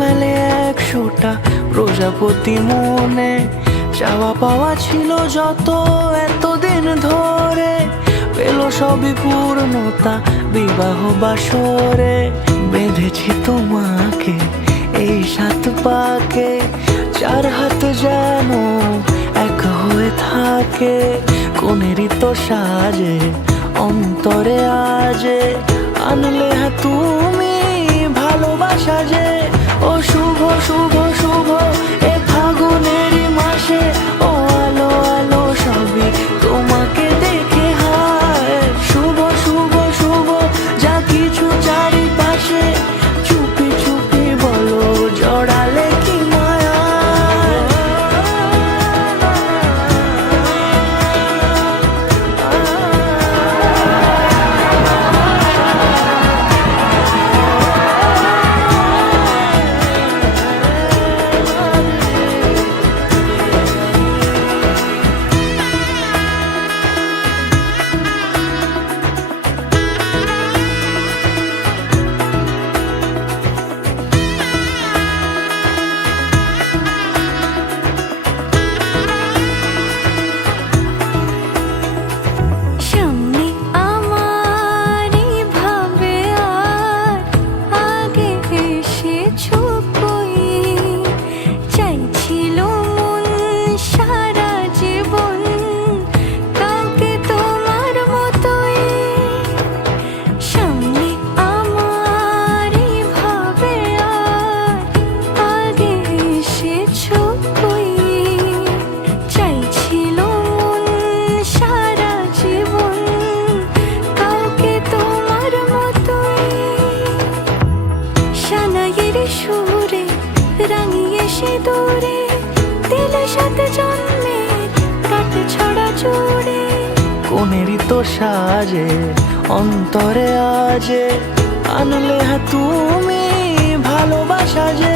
মেলে 100টা প্রজাপতি মনে, চাওয়া পাওয়া ছিল যত এতদিন ধরে, পেল সবই পূর্ণতা বিবাহ বাসরে। বেঁধেছি তোমাকে এই 7 পাকে, 4 হাত যেন এক হয়ে থাকে। কোনেরই তো সাজে অন্তরে আজে, আনলে তুমি ভালোবাসা যে। ও শুভ শুভ শুভ এ ফাগুনেরই মাসে, ও আলো আলো সবই তোমাকে দেখে হায়। শুভ শুভ শুভ যা কিছু চারিপাশে, চুপি চুপি বলো জড়ালে কি মায়া। সুরে রাঙিয়ে সে দূরে, দিলে 7 জন্মের কাট ছড়া জুড়ে। কোনেরই তো সাজে অন্তরে আজে, আনলে তুমি ভালোবাসা যে।